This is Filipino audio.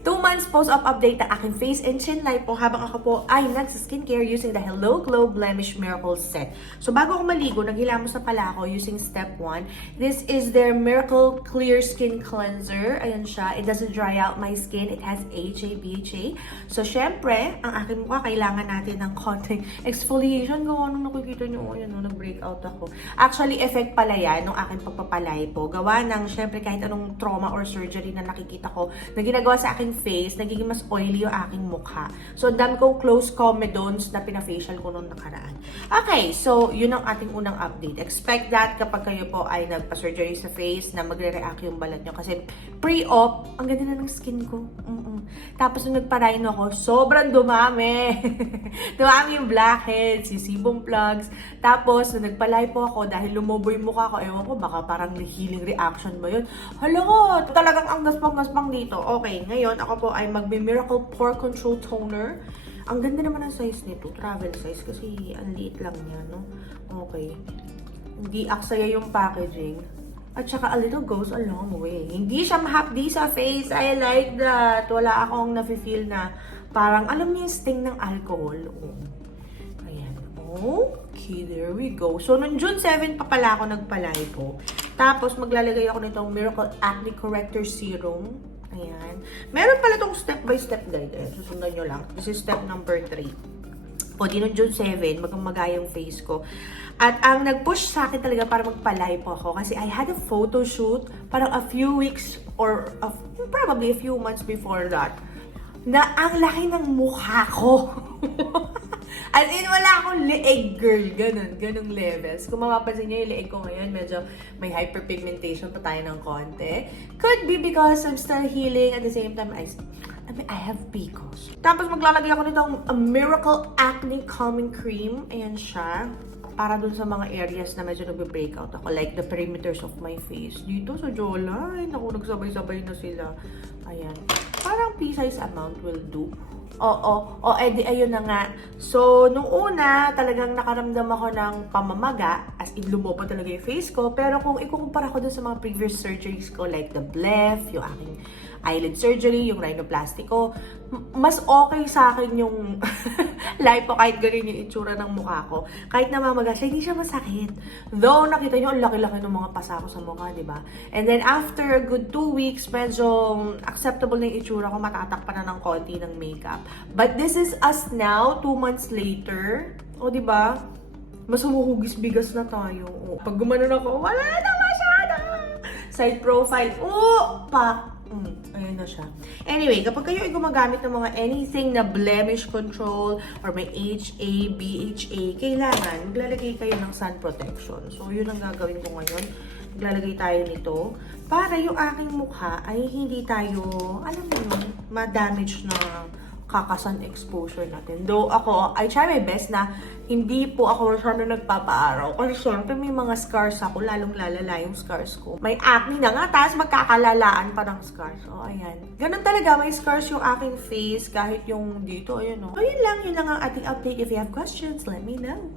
2 months post-op update ng aking face and chin line po habang ako po ay nagsa-skincare using the Hello Glow Blemish Miracle Set. So bago ako maligo, naghilamos na pala ako using step 1. This is their Miracle Clear Skin Cleanser. Ayan siya. It doesn't dry out my skin. It has AHA, BHA. So syempre, ang aking mukha kailangan natin ng konting exfoliation. Gawa nung nakikita nyo, ayan o, nag-breakout ako. Actually, effect pala yan nung aking pagpapalay po. Gawa ng syempre kahit anong trauma or surgery na nakikita ko na ginagawa sa aking face, nagiging mas oily yung aking mukha. So, ang dami kong close comedones na pina-facial ko nung nakaraan. Okay, so, yun ang ating unang update. Expect that kapag kayo po ay nagpa-surgery sa face na magre-react yung balat nyo. Kasi pre-op, ang ganda na ng skin ko. Tapos, nung nagpa-rhino ako, sobrang dumami. Dumami yung blackheads, yung sebum plugs. Tapos, nung nagpa-lipo ako, dahil lumobo yung mukha ko, ewan ko, baka parang healing reaction ba yun? Hala ko, talagang ang gaspang-gaspang dito. Okay, ngayon, ako po ay magbe-Miracle Pore Control Toner. Ang ganda naman ang size nito, travel size, kasi ang liit lang niya, no? Okay. Hindi aksaya yung packaging. At saka a little goes a long way. Hindi siya mahapdi sa face. I like that. Wala akong nafe-feel na parang, alam niyo yung sting ng alcohol. Oh. Ayan. Okay, there we go. So, noong June 7 pa pala ako nagpalay po. Tapos, maglalagay ako nitong Miracle Acne Corrector Serum. Ayan. Meron pala itong step-by-step guide. Ayan, susundan nyo lang. This is step number 3. O, di noong June 7, magang-magaya yung face ko. At ang nag-push sa akin talaga para magpalay po ako kasi I had a photo shoot parang a few weeks or probably a few months before that na ang laki ng mukha ko. As in, wala akong leeg, girl. Ganun levels. Kung mapapansin nyo yung leeg ko ngayon, medyo may hyperpigmentation pa tayo ng konti. Could be because I'm still healing at the same time, I have PCOS. Tapos maglalagay ako nitong Miracle Acne Calming Cream. Ayan siya. Para dun sa mga areas na medyo nagbe-breakout ako. Like the perimeters of my face. Dito sa jawline. Ako, nagsabay-sabay na sila. Ayan. Parang pea-size amount will do. Oo, edi ayun na nga. So, nung una, talagang nakaramdam ako ng pamamaga, as in lumobo talaga yung face ko. Pero kung ikukumpara ko dun sa mga previous surgeries ko, like the BLEF, yung aking eyelid surgery, yung rhinoplasty ko, mas okay sa akin yung lipo kahit ganun yung itsura ng mukha ko. Kahit namamaga siya, hindi siya masakit. Though, nakita nyo, ang laki-laki ng mga pasa ko sa mukha, di ba? And then, after a good 2 weeks, medyo acceptable na yung itsura ko, matatakpan na ng konti ng makeup. But this is us now, 2 months later. O, di ba? Mas humuhugis bigas na tayo. O, pag gumanon ako, wala na masyado! Side profile, pak! Ayan na siya. Anyway, kapag kayo ay gumagamit ng mga anything na blemish control or may HA, BHA, kailangan maglalagay kayo ng sun protection. So, yun ang gagawin ko ngayon. Maglalagay tayo nito para yung aking mukha ay hindi tayo, alam mo yun, ma-damage na kakasan exposure natin. Though ako, I try my best na hindi po ako masyado nagpapaaraw. Kasi syempre may mga scars ako, lalong lalala yung scars ko. May acne na nga, tapos magkakalalaan pa ng scars. So, ayan. Ganun talaga, may scars yung aking face, kahit yung dito, ayun o. So, yun lang ang ating update. If you have questions, let me know.